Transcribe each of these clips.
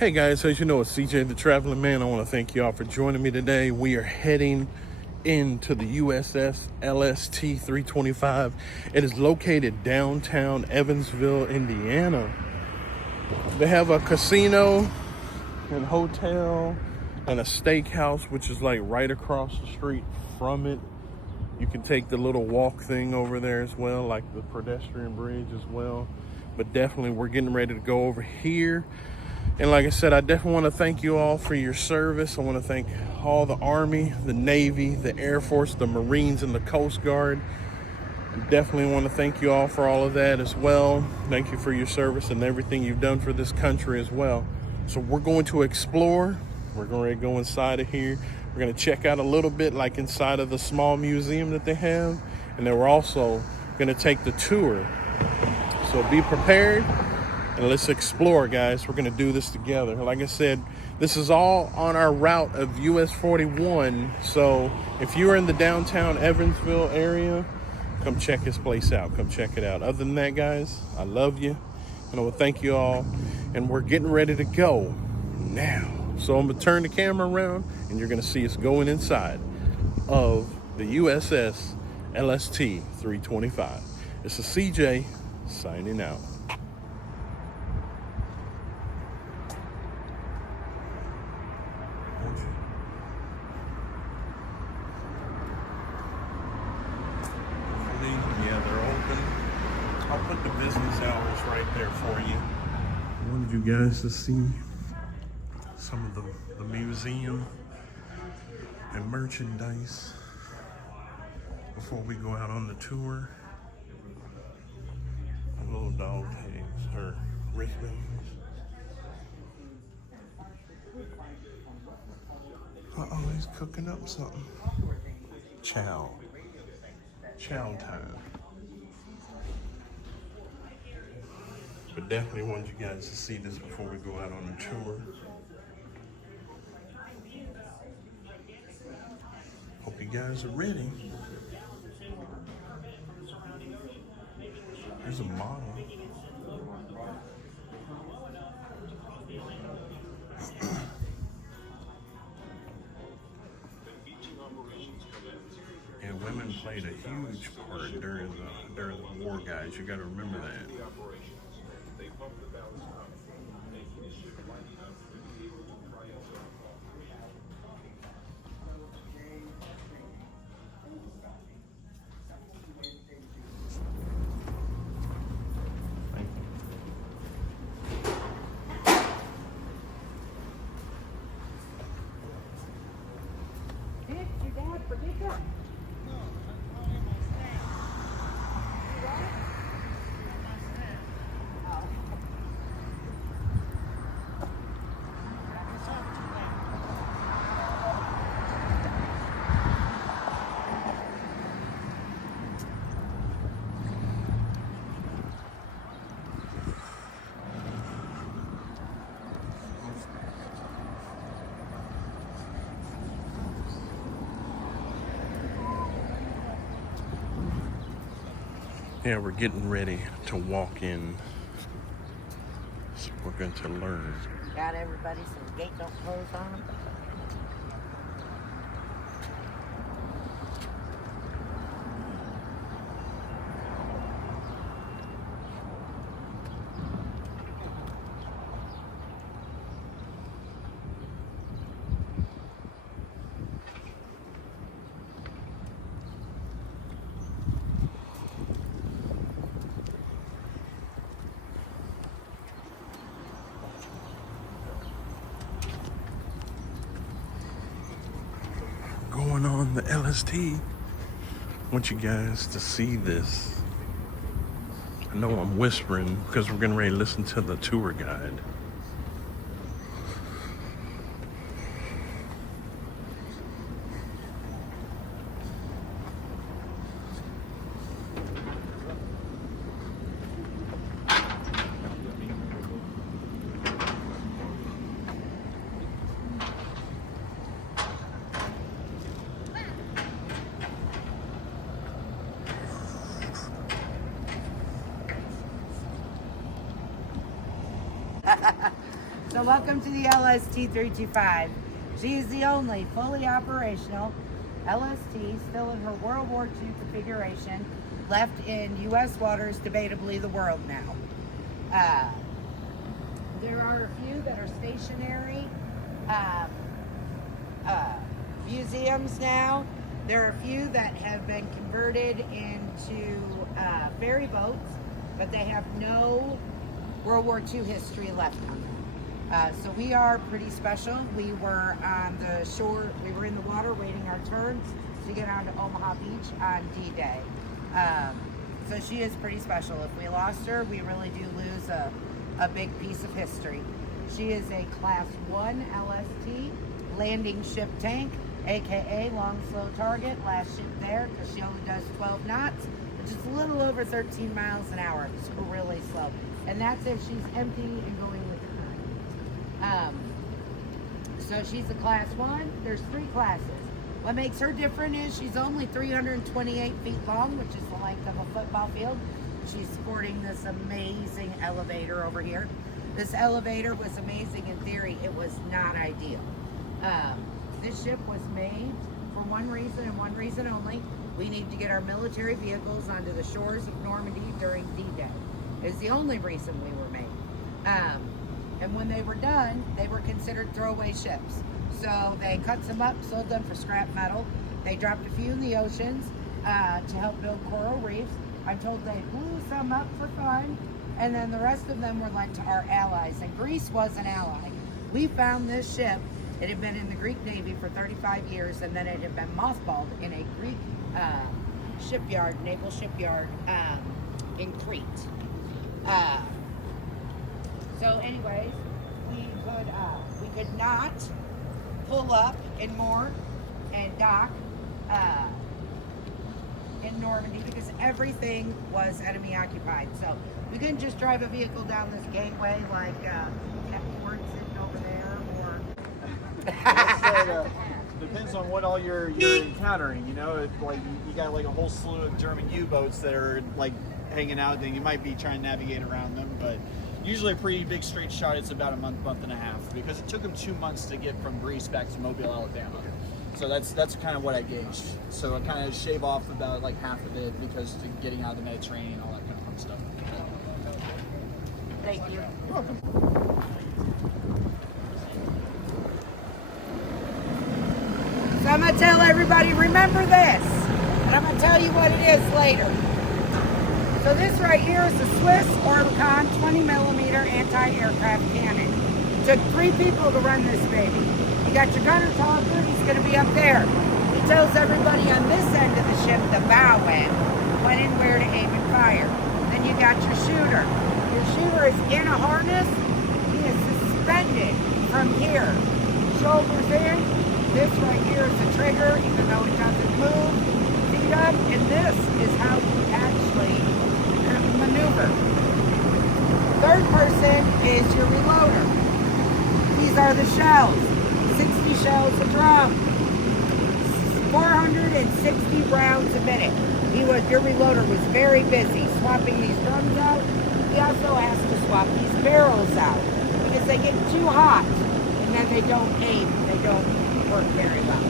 Hey guys, as you know, it's CJ the Traveling Man. I want to thank you all for joining me today. We are heading into the USS LST 325. It is located downtown Evansville, Indiana. They have a casino and hotel and a steakhouse, which is like right across the street from it. You can take the little walk thing over there as well, like the pedestrian bridge as well. But definitely we're getting ready to go over here. And like I said, I definitely want to thank you all for your service. I want to thank all the Army, the Navy, the Air Force, the Marines, and the Coast Guard. I definitely want to thank you all for all of that as well. Thank you for your service and everything you've done for this country as well. So we're going to explore. We're going to go inside of here. We're going to check out a little bit like inside of the small museum that they have. And then we're also going to take the tour. So be prepared. And let's explore, guys. We're going to do this together. Like I said, this is all on our route of US 41. So if you're in the downtown Evansville area, come check this place out. Come check it out. Other than that, guys, I love you. And I will thank you all. And we're getting ready to go now. So I'm going to turn the camera around, and you're going to see us going inside of the USS LST 325. This is CJ signing out. Yeah, they're open. I'll put the business hours right there for you. I wanted you guys to see some of the museum and merchandise before we go out on the tour. Little dog tags or wristbands. Uh-oh, he's cooking up something. Chow time. But definitely want you guys to see this before we go out on the tour. Hope you guys are ready. There's a model. Yeah, women played a huge part during the war, guys. You got to remember that. Yeah, we're getting ready to walk in. So we're going to learn. Got everybody so the gate don't close on them. Going on the LST. I want you guys to see this. I know I'm whispering because we're getting ready to listen to the tour guide. So welcome to the LST-325. She is the only fully operational LST still in her World War II configuration left in U.S. waters, debatably the world now. There are a few that are stationary museums now. There are a few that have been converted into ferry boats, but they have no World War II history left on them. So we are pretty special. We were on the shore, we were in the water waiting our turns to get onto Omaha Beach on D-Day. So she is pretty special. If we lost her, we really do lose a big piece of history. She is a Class 1 LST landing ship tank, aka long slow target, last ship there, because she only does 12 knots, which is a little over 13 miles an hour, so really slow. And that's if she's empty and going with the current. So she's a Class 1. There's 3 classes. What makes her different is she's only 328 feet long, which is the length of a football field. She's sporting this amazing elevator over here. This elevator was amazing in theory. It was not ideal. This ship was made for one reason and one reason only. We need to get our military vehicles onto the shores of Normandy during D-Day. It's the only reason we were made. And when they were done, they were considered throwaway ships. So they cut some up, sold them for scrap metal. They dropped a few in the oceans to help build coral reefs. I'm told they blew some up for fun, and then the rest of them were lent to our allies. And Greece was an ally. We found this ship. It had been in the Greek Navy for 35 years, and then it had been mothballed in a Greek shipyard, naval shipyard in Crete. So anyways, we could not pull up and moor and dock in Normandy because everything was enemy occupied. So we couldn't just drive a vehicle down this gateway like Captain Ward sitting over there, or depends on what all you're encountering. You know, like you got like a whole slew of German U-boats that are like hanging out. Then you might be trying to navigate around them, but usually a pretty big straight shot. It's about a month and a half because it took them 2 months to get from Greece back to Mobile, Alabama. So that's kind of what I gauged. So I kind of shave off about like half of it because to getting out of the Mediterranean, all that kind of fun stuff. thank you. You're welcome. So I'm going to tell everybody, remember this, and I'm going to tell you what it is later. So this right here is a Swiss Orbicon 20mm anti-aircraft cannon. It took 3 people to run this baby. You got your gunner talker, he's going to be up there. He tells everybody on this end of the ship, the bow end, when and where to aim and fire. Then you got your shooter. Your shooter is in a harness. He is suspended from here. Shoulders in. This right here is the trigger, even though it doesn't move. Feet up, and this is how you actually maneuver. Third person is your reloader. These are the shells. 60 shells a drum. 460 rounds a minute. Your reloader was very busy swapping these drums out. He also has to swap these barrels out because they get too hot and then they don't aim. They don't work very well.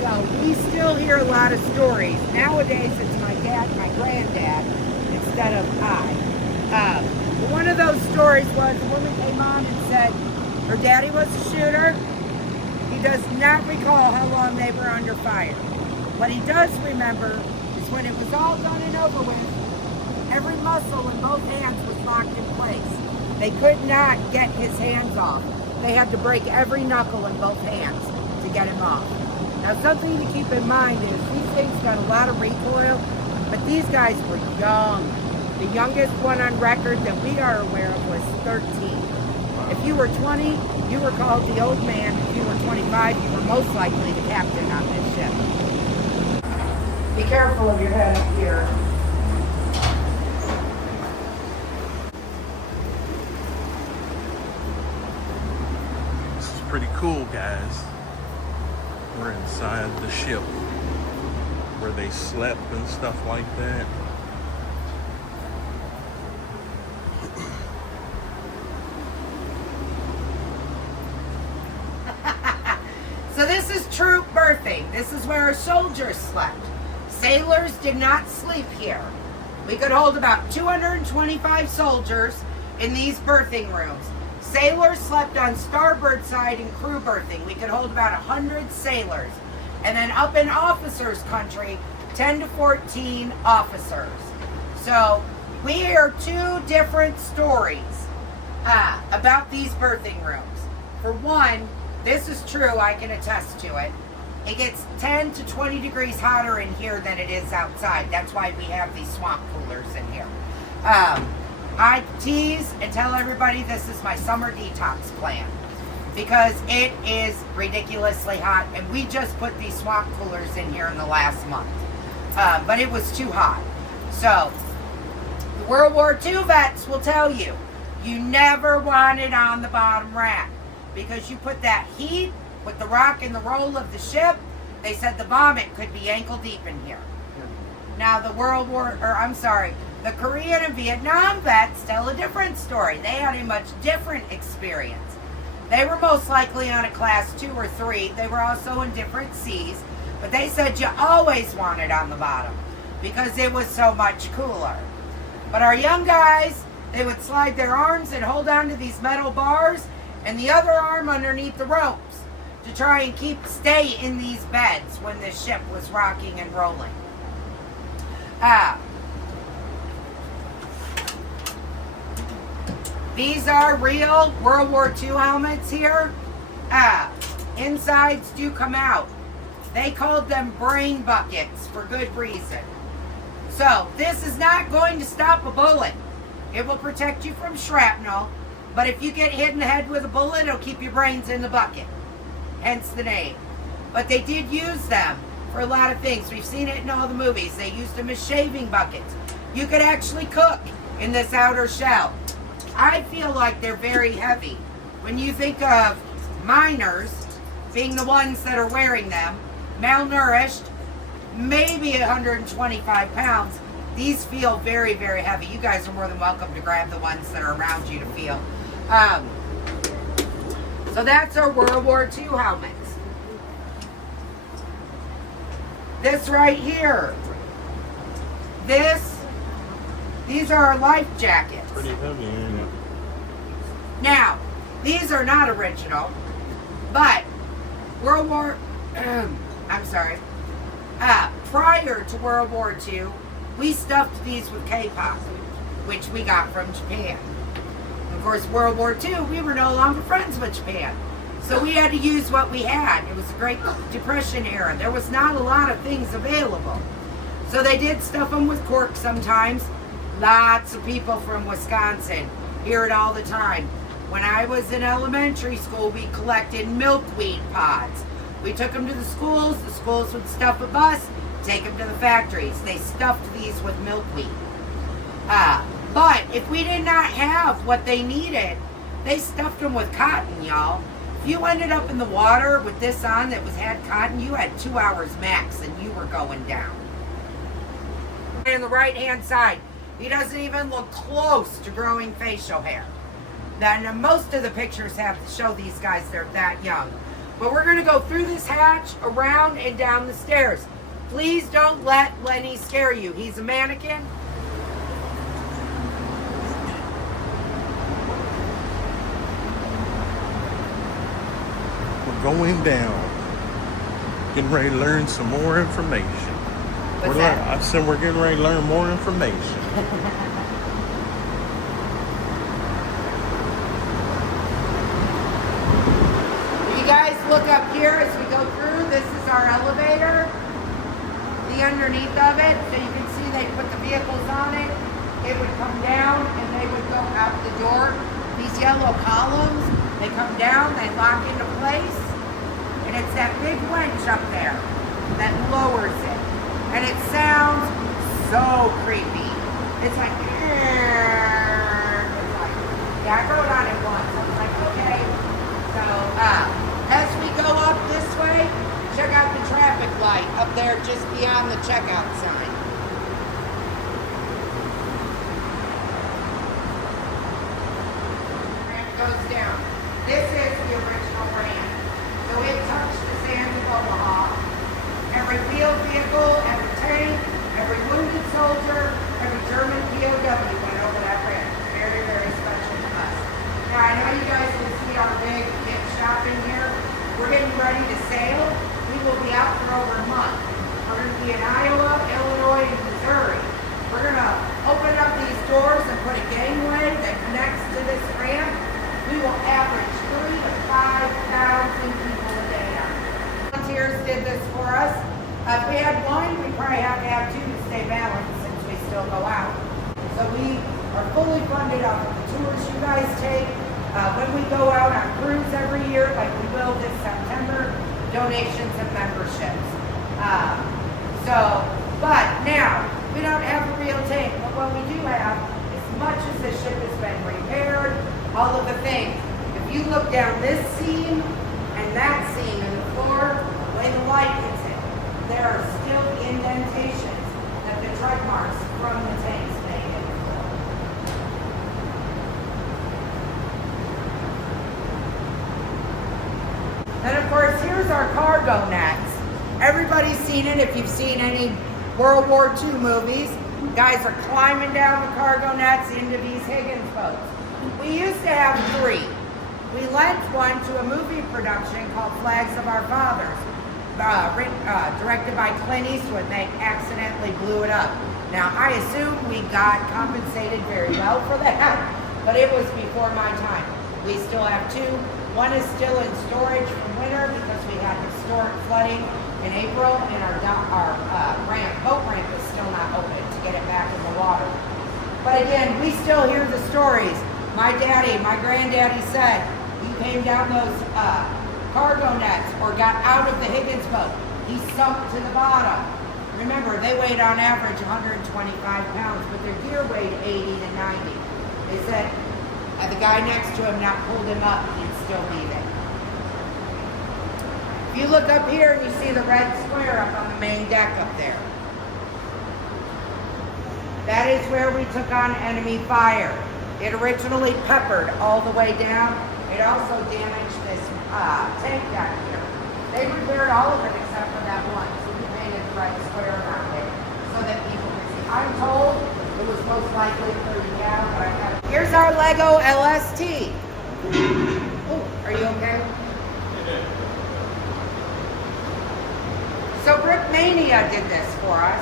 So we still hear a lot of stories. Nowadays it's my dad, my granddad, instead of I. One of those stories was a woman came on and said her daddy was a shooter. He does not recall how long they were under fire. What he does remember is when it was all done and over with, every muscle in both hands was locked in place. They could not get his hands off. They had to break every knuckle in both hands to get him off. Now something to keep in mind is these things got a lot of recoil, but these guys were young. The youngest one on record that we are aware of was 13. If you were 20, you were called the old man. If you were 25, you were most likely the captain on this ship. Be careful of your head up here. This is pretty cool, guys. We're inside the ship where they slept and stuff like that. troop berthing. This is where our soldiers slept. Sailors did not sleep here. We could hold about 225 soldiers in these berthing rooms. Sailors slept on starboard side in crew berthing. We could hold about 100 sailors. And then up in officers' country, 10 to 14 officers. So we hear two different stories about these berthing rooms. For one, this is true, I can attest to it. It gets 10 to 20 degrees hotter in here than it is outside. That's why we have these swamp coolers in here. I tease and tell everybody this is my summer detox plan because it is ridiculously hot, and we just put these swamp coolers in here in the last month. But it was too hot. So, the World War II vets will tell you, you never want it on the bottom rack because you put that heat with the rock and the roll of the ship. They said the vomit could be ankle deep in here. Now the the Korean and Vietnam vets tell a different story. They had a much different experience. They were most likely on a class 2 or 3. They were also in different seas, but they said you always want it on the bottom because it was so much cooler. But our young guys, they would slide their arms and hold on to these metal bars and the other arm underneath the ropes to try and stay in these beds when the ship was rocking and rolling. These are real World War II helmets here. Insides do come out. They called them brain buckets for good reason. So this is not going to stop a bullet. It will protect you from shrapnel, but if you get hit in the head with a bullet, it'll keep your brains in the bucket. Hence the name. But they did use them for a lot of things. We've seen it in all the movies. They used them as shaving buckets. You could actually cook in this outer shell. I feel like they're very heavy. When you think of miners being the ones that are wearing them, malnourished, maybe 125 pounds, these feel very, very heavy. You guys are more than welcome to grab the ones that are around you to feel. So that's our World War II helmets. This right here, these are our life jackets. Pretty heavy, ain't it? Now, these are not original, but prior to World War II, we stuffed these with K-pop, which we got from Japan. Of course, World War II, we were no longer friends with Japan. So we had to use what we had. It was the Great Depression era. There was not a lot of things available. So they did stuff them with cork sometimes. Lots of people from Wisconsin hear it all the time. When I was in elementary school, we collected milkweed pods. We took them to the schools would stuff a bus, take them to the factories. They stuffed these with milkweed. But if we did not have what they needed, they stuffed them with cotton, y'all. If you ended up in the water with this on that had cotton, you had 2 hours max and you were going down. On the right-hand side, he doesn't even look close to growing facial hair. Then most of the pictures show these guys, they're that young. But we're going to go through this hatch, around, and down the stairs. Please don't let Lenny scare you. He's a mannequin. We're going down. Getting ready to learn some more information. What's that? I said we're getting ready to learn more information. You guys look up here as we go through. This is our elevator. The underneath of it, so you can see they put the vehicles on it. It would come down and they would go out the door. These yellow columns, they come down, they lock into place. And it's that big winch up there that lowers it. And it sounds so creepy. It's like, yeah, I rode on it once. I was like, okay. So, as we go up this way, check out the traffic light up there just beyond the checkout sign. And it goes down. This is the original brand. So it touched the sand of the every wheeled vehicle, every tank, every wounded soldier, every German POW went over that ramp. Very, very special to us. Now, I know you guys can see our big shop in here. We're getting ready to sail. We will be out for over a month. We're going to be in Iowa, Illinois, and Missouri. We're going to open up these doors and put a gangway that connects to this ramp. We will average 3,000 to 5,000 people a day out here. Volunteers did this for us. If we had one, we probably have to have two to stay balanced since we still go out. So we are fully funded off of the tours you guys take. When we go out on cruise every year, like we will this September, donations and memberships. But now, we don't have a real tank, but what we do have, as much as the ship has been repaired, all of the things. If you look down this seam and that seam in the floor, the way the light hits it, there are still the indentations that the tread marks from the tanks made in the floor. And of course, here's our cargo nets. Everybody's seen it if you've seen any World War II movies. Guys are climbing down the cargo nets into these Higgins boats. We used to have 3. We lent one to a movie production called Flags of Our Fathers, directed by Clint Eastwood. They accidentally blew it up. Now, I assume we got compensated very well for that, but it was before my time. We still have 2. One is still in storage from winter because we had historic flooding in April, and our boat ramp is still not open to get it back in the water. But again, we still hear the stories. My granddaddy said he came down those cargo nets or got out of the Higgins boat. He sunk to the bottom. Remember, they weighed on average 125 pounds, but their gear weighed 80 to 90. They said, had the guy next to him not pulled him up, he'd still be there. If you look up here, you see the red square up on the main deck up there. That is where we took on enemy fire. It originally peppered all the way down. It also damaged this tank down here. They repaired all of it except for that one. So we painted the red square around it so that people could see. I'm told it was most likely 30 gallons, but I got it. Here's our Lego LST. Oh, are you okay? So Brickmania did this for us.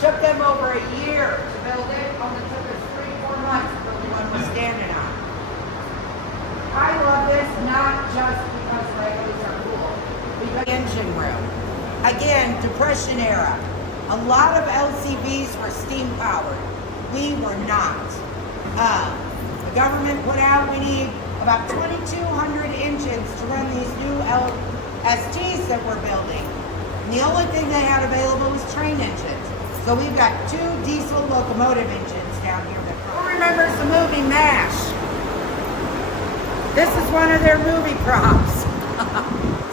Took them over a year to build it. Only took us 3-4 months to build the one we're standing on. I love this not just because Legos are cool, because engine room. Again, Depression era. A lot of LCVs were steam powered. We were not. The government put out we need about 2,200 engines to run these new LSTs that we're building. And the only thing they had available was train engines. So we've got 2 diesel locomotive engines down here. Who remembers the movie MASH? This is one of their movie props.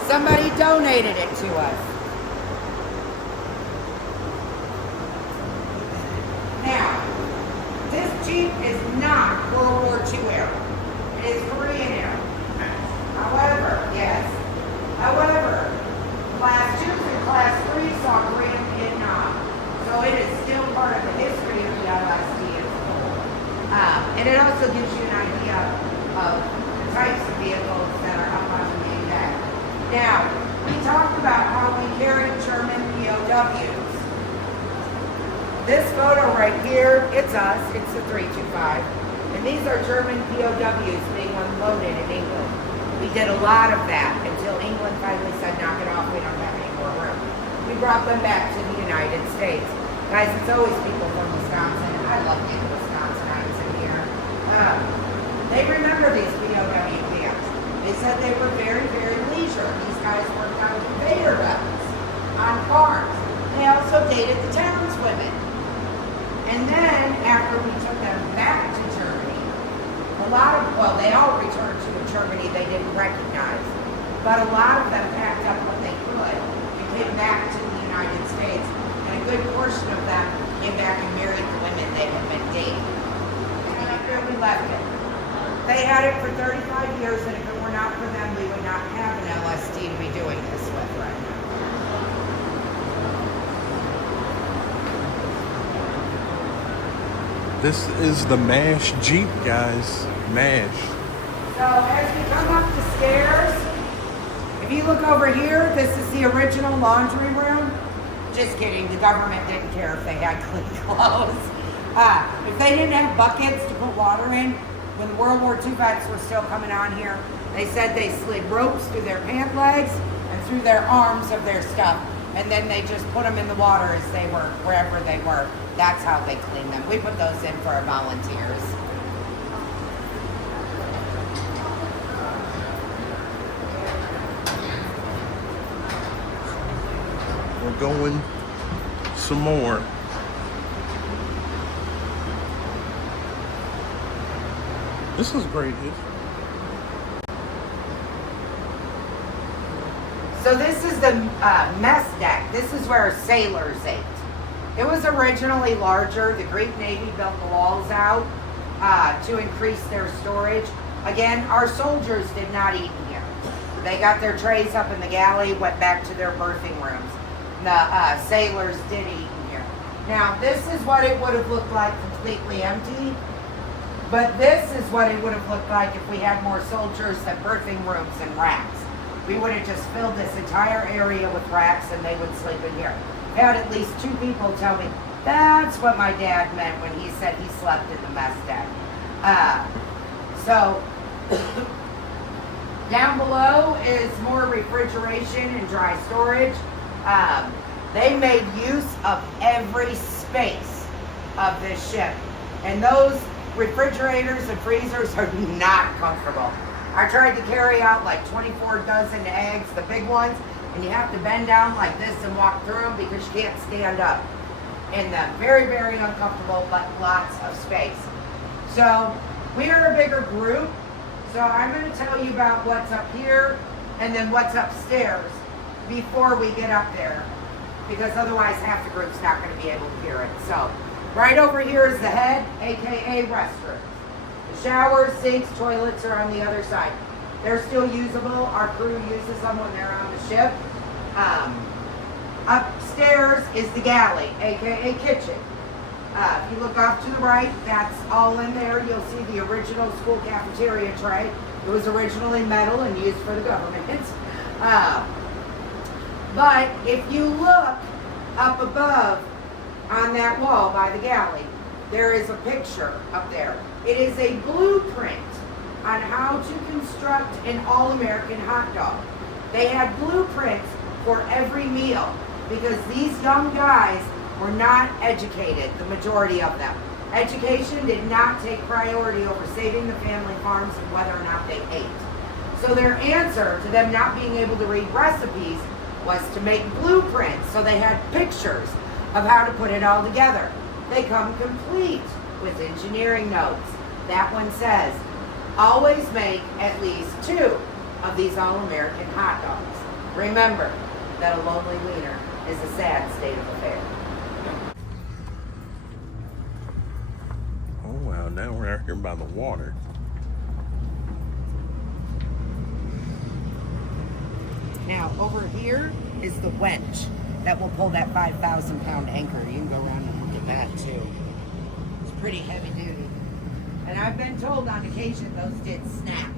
Somebody donated it to us. Now, this Jeep is not World War II era. It is Korean era. However, Class 2s and Class 3 saw Korean Vietnam. So it is still part of the history of the LSD as a whole. And it also gives you an idea of the types of vehicles that are up on the main deck. Now, we talked about how we carried German POWs. This photo right here, it's us, it's the 325. And these are German POWs being unloaded in England. We did a lot of that until England finally said, knock it off, we don't have any more room. We brought them back to the United States. Guys, it's always people from Wisconsin. I love being Wisconsinites in here. They remember these POW camps. They said they were very, very leisure. These guys worked on conveyor belts, on farms. They also dated the townswomen. And then, after we took them back to Germany, they all returned to a Germany they didn't recognize. But a lot of them packed up what they could and came back to the United States. And a good portion of them came back and married the women they had been dating. And after we left it, they had it for 35 years, and if it were not for them, we would not have an LSD to be doing this with right now. This is the MASH Jeep, guys. MASH. So as we come up the stairs, if you look over here, this is the original laundry room. Just kidding, the government didn't care if they had clean clothes. If they didn't have buckets to put water in, when the World War II vets were still coming on here, they said they slid ropes through their pant legs and through their arms of their stuff. And then they just put them in the water as they were, wherever they were. That's how they clean them. We put those in for our volunteers. We're going some more. This is great. So this is the mess deck. This is where sailors ate. It was originally larger. The Greek Navy built the walls out to increase their storage. Again, our soldiers did not eat in here. They got their trays up in the galley, went back to their berthing rooms. The sailors did eat in here. Now, this is what it would have looked like completely empty. But this is what it would have looked like if we had more soldiers than berthing rooms and racks. We would have just filled this entire area with racks and they would sleep in here. I had at least 2 people tell me that's what my dad meant when he said he slept in the mess deck. So down below is more refrigeration and dry storage. They made use of every space of this ship. And those refrigerators and freezers are not comfortable. I tried to carry out like 24 dozen eggs, the big ones, and you have to bend down like this and walk through them because you can't stand up in them. Very, very uncomfortable, but lots of space. So we are a bigger group, so I'm going to tell you about what's up here and then what's upstairs before we get up there, because otherwise half the group's not going to be able to hear it. So right over here is the head, aka restroom. The showers, sinks, toilets are on the other side. They're still usable. Our crew uses them when they're on the ship. Upstairs is the galley, aka kitchen. If you look off to the right, that's all in there. You'll see the original school cafeteria tray. It was originally metal and used for the government. But if you look up above on that wall by the galley, there is a picture up there. It is a blueprint on how to construct an all-American hot dog. They had blueprints for every meal because these young guys were not educated, the majority of them. Education did not take priority over saving the family farms and whether or not they ate. So their answer to them not being able to read recipes was to make blueprints. So they had pictures of how to put it all together. They come complete with engineering notes. That one says, always make at least 2 of these all-American hot dogs. Remember that a lonely wiener is a sad state of affair. Oh wow, now we're out here by the water. Now over here is the winch that will pull that 5,000-pound anchor. You can go around and look at that too. It's pretty heavy duty. And I've been told on occasion those did snap.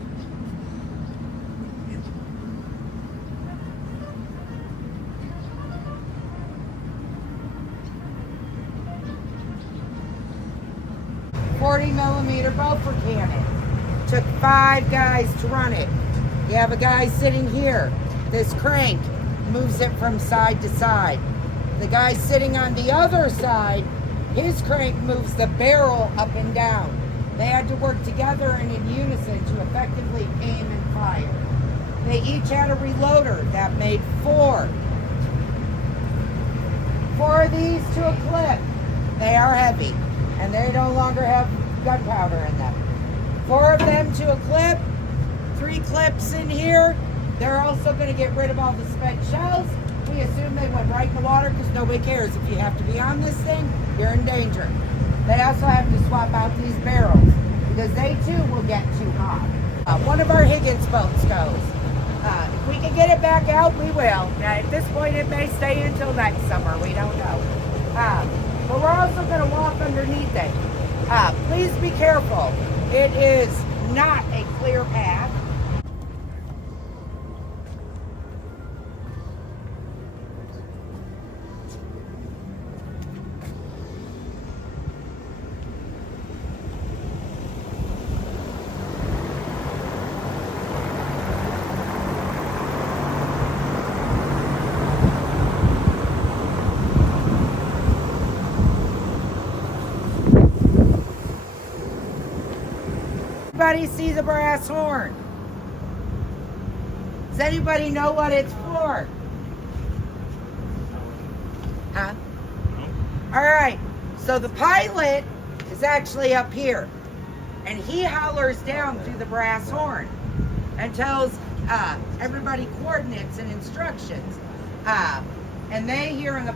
.40mm Beaufort cannon. Took 5 guys to run it. You have a guy sitting here. This crank moves it from side to side. The guy sitting on the other side, his crank moves the barrel up and down. They had to work together and in unison to effectively aim and fire. They each had a reloader that made 4. 4 of these to a clip. They are heavy, and they no longer have gunpowder in them. 4 of them to a clip, 3 clips in here. They're also going to get rid of all the spent shells. We assume they went right in the water because nobody cares. If you have to be on this thing, you're in danger. They also have to swap out these barrels because they too will get too hot. One of our Higgins boats goes. If we can get it back out, we will. Now, at this point, it may stay until next summer. We don't know. But we're also going to walk underneath it. Please be careful. It is not a clear path. Anybody see the brass horn? Does anybody know what it's for? Huh? All right, so the pilot is actually up here, and he hollers down through the brass horn and tells everybody coordinates and instructions. And they here in the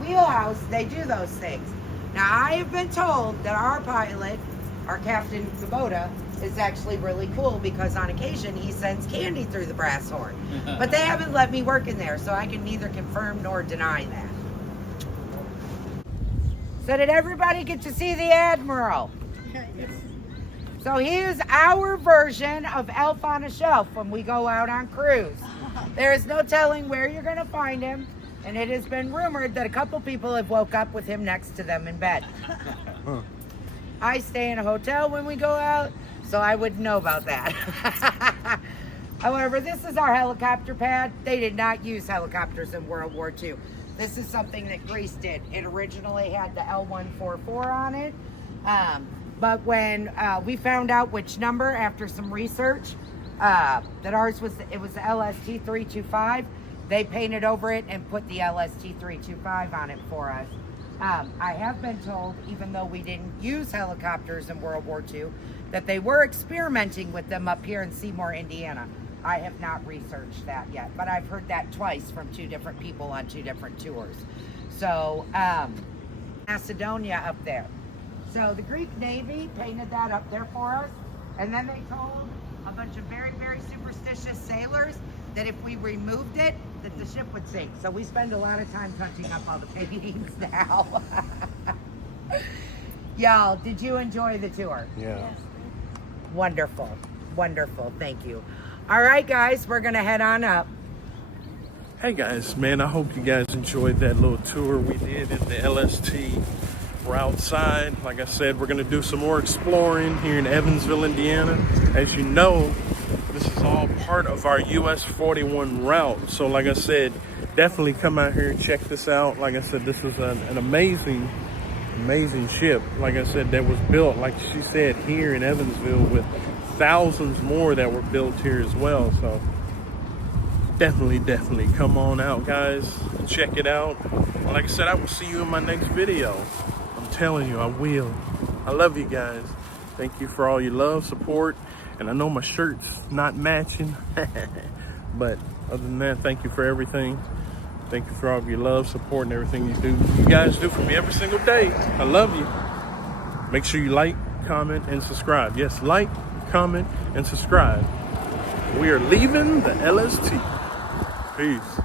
wheelhouse, they do those things. Now, I have been told that our pilot, our Captain Vada, is actually really cool because on occasion he sends candy through the brass horn. But they haven't let me work in there, so I can neither confirm nor deny that. So did everybody get to see the Admiral? Yes. So he is our version of Elf on a Shelf when we go out on cruise. There is no telling where you're going to find him, and it has been rumored that a couple people have woke up with him next to them in bed. I stay in a hotel when we go out, so I wouldn't know about that. However, this is our helicopter pad. They did not use helicopters in World War II. This is something that Greece did. It originally had the L144 on it, but when we found out which number after some research, that ours was, it was the LST-325, they painted over it and put the LST-325 on it for us. I have been told, even though we didn't use helicopters in World War II, that they were experimenting with them up here in Seymour, Indiana. I have not researched that yet, but I've heard that twice from two different people on two different tours. So, Macedonia up there. So the Greek Navy painted that up there for us, and then they told a bunch of very, very superstitious sailors that if we removed it, that the ship would sink. So we spend a lot of time touching up all the paintings now. Y'all, did you enjoy the tour? Yeah. Wonderful. Wonderful. Thank you. All right, guys, we're going to head on up. Hey guys, man, I hope you guys enjoyed that little tour we did in the LST. We're outside. Like I said, we're going to do some more exploring here in Evansville, Indiana. As you know, this is all part of our US 41 route. So like I said, definitely come out here and check this out. Like I said, this is an amazing ship. Like I said, that was built, like she said, here in Evansville, with thousands more that were built here as well. So definitely come on out, guys, check it out. Like I said, I will see you in my next video. I'm telling you, I will. I love you guys. Thank you for all your love, support, and I know my shirt's not matching, but other than that, thank you for everything. Thank you for all of your love, support, and everything you guys do for me every single day. I love you. Make sure you like, comment, and subscribe. Yes, like, comment, and subscribe. We are leaving the LST. Peace.